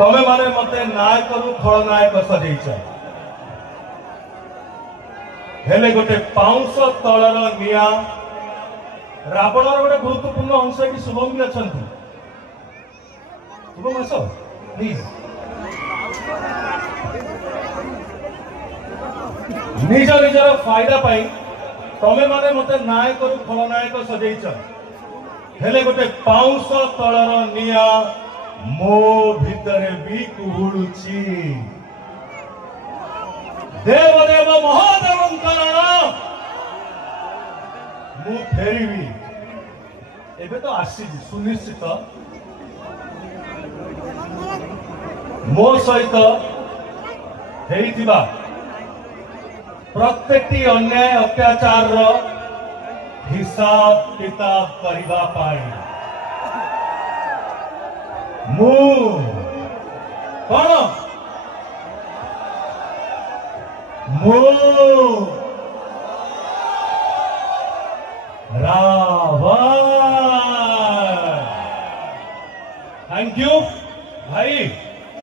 तमे माने मते नायक रु खलनायक सजेइछ हेले गोटे पाउंस तलर निया रावणर गोटे गुरुत्वपूर्ण अंश कि शुभम भी अच्छा शुभम आस प्लीज निज निजर फायदा पाई तमे माने मते नायक रु खलनायक सजेइछ हेले गोटे पाउंस तलर निया मो भितरे भी कुहुड़ुची देवदेव महादेवंकर मु फेरिबी एबे तो आसी सुनिश्चित मो सहित हेइतिबा प्रत्येकटी अन्याय अत्याचार रो हिसाब किताब करिबा पाई मु कौन मु रावण। थैंक यू भाई।